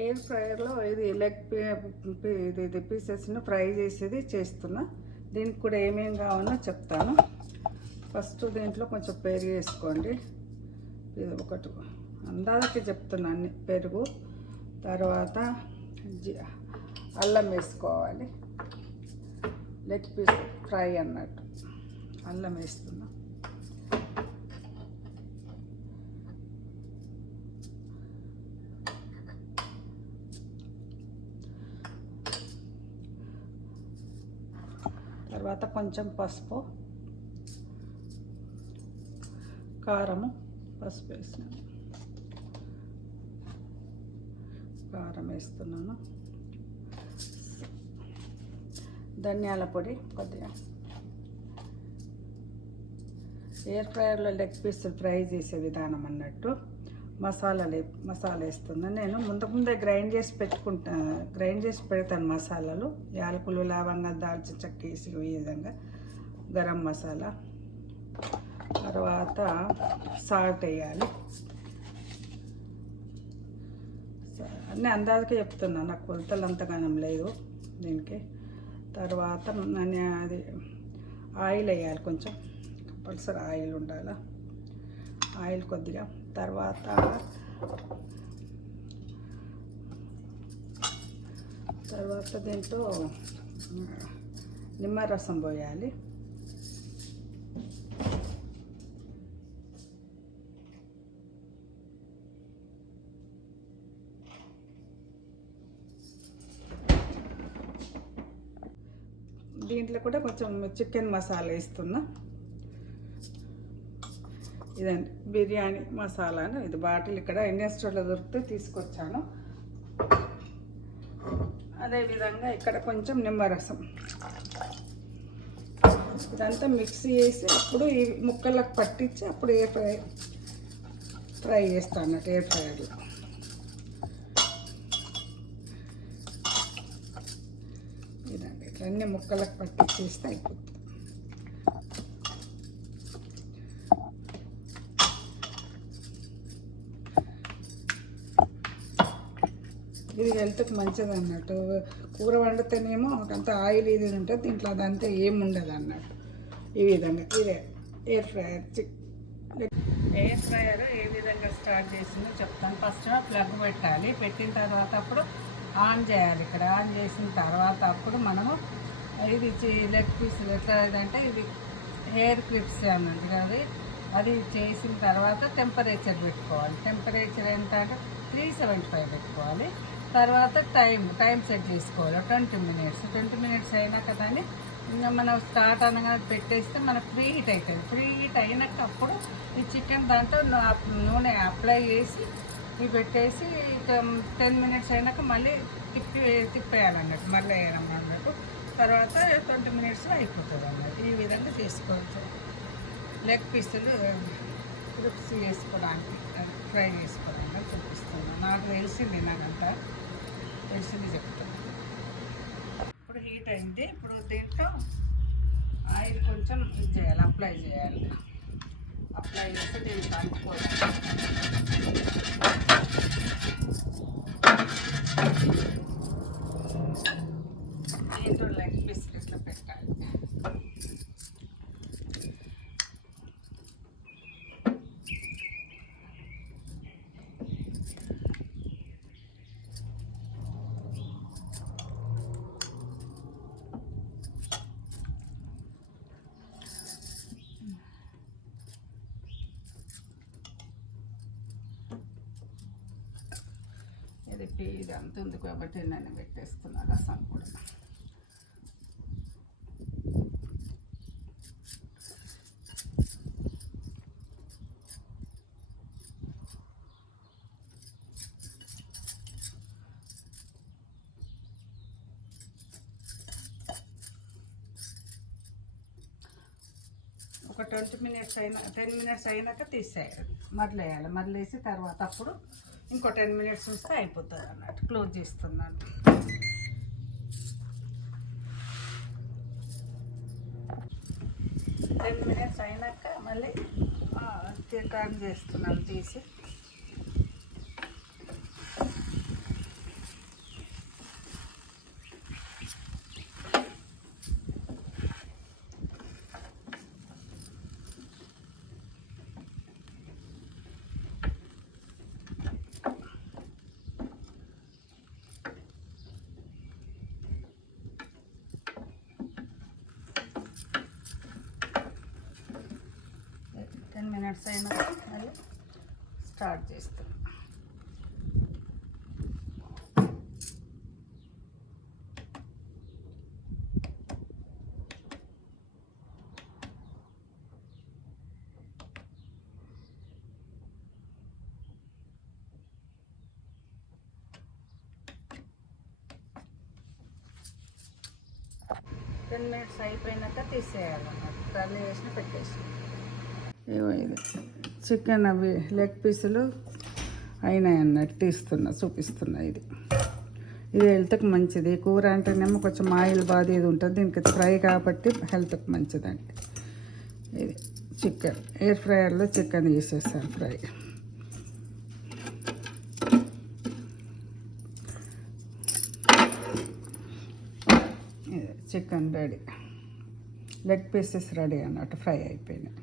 Air ఫ్రైయర్లో ఇది ఇది పీసెస్ను fry చేసేది చేస్తున్నా. దీనికి కూడా ఏమేమి కావాలో చెప్తాను. ఫస్ట్ దీంట్లో కొంచెం పెరుగు వేసుకోండి. ఇది ఒకటి అందాజకి చెప్తున్నాను. పెరుగు తర్వాత అల్లం వేసుకోవాలి. లెగ్ పీస్ ఫ్రై అన్నట్టు అల్లం వేస్తున్నా. తర్వాత కొంచెం పసుపు, కారము, పసుపు వేసినాను, కారం వేస్తున్నాను, ధనియాల పొడి కొద్దిగా. ఎయిర్ ఫ్రైయర్లో లెగ్ పీసులు ఫ్రై చేసే విధానం అన్నట్టు మసాలా వేస్తున్నాను. నేను ముందే గ్రైండ్ చేసి పెడతాను మసాలాలు. యాలకులు, లవంగాలు, దాల్చిన చెక్క వేసి ఈ విధంగా గరం మసాలా. తర్వాత సాల్ట్ వేయాలి. అన్నీ అందాజకే చెప్తున్నాను, నాకు కొలతలు అంతగానం లేదు దీనికి. తర్వాత అది ఆయిల్ వేయాలి, కొంచెం కంపల్సరీ ఆయిల్ ఉండాలి, ఆయిల్ కొద్దిగా. తర్వాత దీంట్లో నిమ్మరసం పోయాలి. దీంట్లో కూడా కొంచెం చికెన్ మసాలా వేస్తున్నా. ఇదండి బిర్యానీ మసాలాను. ఇది బాటిల్ ఇక్కడ ఇండియన్ స్టోర్లో దొరికితే తీసుకొచ్చాను. అదేవిధంగా ఇక్కడ కొంచెం నిమ్మరసం. ఇదంతా మిక్స్ చేసి అప్పుడు ఈ ముక్కలకు పట్టించి అప్పుడు ఫ్రై చేస్తాను అన్నట్టు ఎయిర్ ఫ్రైయర్లో. ఇదండి ఇట్లా అన్ని ముక్కలకు పట్టించేస్తే అయిపోతుంది. ఇది హెల్త్కి మంచిది అన్నట్టు. కూర వండితేనేమో అంత ఆయిల్ ఇది ఉంటుంది, దీంట్లో అదంతా ఏమి ఉండదు అన్నట్టు. ఈ విధంగా ఇదే ఎయిర్ ఫ్రైయర్ ఏ విధంగా స్టార్ట్ చేసిందో చెప్తాను. ఫస్ట్ ప్లగ్ పెట్టాలి. పెట్టిన తర్వాత అప్పుడు ఆన్ చేయాలి. ఇక్కడ ఆన్ చేసిన తర్వాత అప్పుడు మనము ఇది లెగ్ పీసులు ఎట్లా అంటే ఇది హెయిర్ క్లిప్స్ అన్నది అది చేసిన తర్వాత టెంపరేచర్ పెట్టుకోవాలి. టెంపరేచర్ ఎంత అంటే 375 పెట్టుకోవాలి. తర్వాత టైం సెట్ చేసుకోవాలి 20 మినిట్స్. 20 మినిట్స్ అయినాక దాన్ని మనం స్టార్ట్ అనగా పెట్టేస్తే మనకు ప్రీ హీట్ అవుతుంది. ప్రీ హీట్ అయినాక అప్పుడు ఈ చికెన్ దాంట్లో నూనె అప్లై చేసి ఇవి పెట్టేసి 10 మినిట్స్ అయినాక మళ్ళీ తిప్పేయాలన్నట్టు, మళ్ళీ వేయడం అన్నట్టు. తర్వాత 20 మినిట్స్లో అయిపోతుంది అన్నట్టు. ఈ విధంగా చేసుకోవచ్చు. లెగ్ పీసులు క్రిప్స్ చేసుకోవడానికి, ఫ్రై చేసుకోవడానికి చూపిస్తున్నాను. నాకు తెలిసింది, నాకంతా తెలిసింది చెప్తాను. ఇప్పుడు హీట్ అయింది. ఇప్పుడు దీంట్లో ఆయిల్ కొంచెం ఇది చేయాలి, అప్లై చేయాలి. అప్లై చేస్తే దీన్ని కలుపుకోవాలి. దీంట్లో లెగ్ పీసులు ఇట్లా పెట్టాలి. ఇది అంత ఉంది కాబట్టి నేను పెట్టేస్తున్నాను రసం కూడా. ఒక 10 మినిట్స్ అయినాక తీసేయాలి. మరలేయాలి. మరలేసి తర్వాత అప్పుడు ఇంకో 10 మినిట్స్ ఉంటే అయిపోతుంది అన్నట్టు. క్లోజ్ చేస్తున్నాను. 10 మినిట్స్ అయినాక మళ్ళీ టర్న్ చేస్తున్నాను తీసి. 10 minutes అయినాక మళ్ళీ స్టార్ట్ చేస్తాం. టెన్ మినిట్స్ అయిపోయినాక తీసేయాలన్నమాట. టర్న్ చేసి పెట్టేసి ఏవో ఇది చికెన్ అవి లెగ్ పీసులు అయినాయి అన్నట్టు చూపిస్తున్నా. ఇది హెల్త్కి మంచిది. కూర అంటేనేమో కొంచెం ఆయిల్ బాగా ఇది ఉంటుంది, దీనికి ఫ్రై కాబట్టి హెల్త్కి మంచిదండి. ఇది చికెన్ ఎయిర్ ఫ్రైయర్లో చికెన్ చేసేసాను fry. Chicken ready, leg pieces ready అన్నట్టు ఫ్రై అయిపోయినాయి.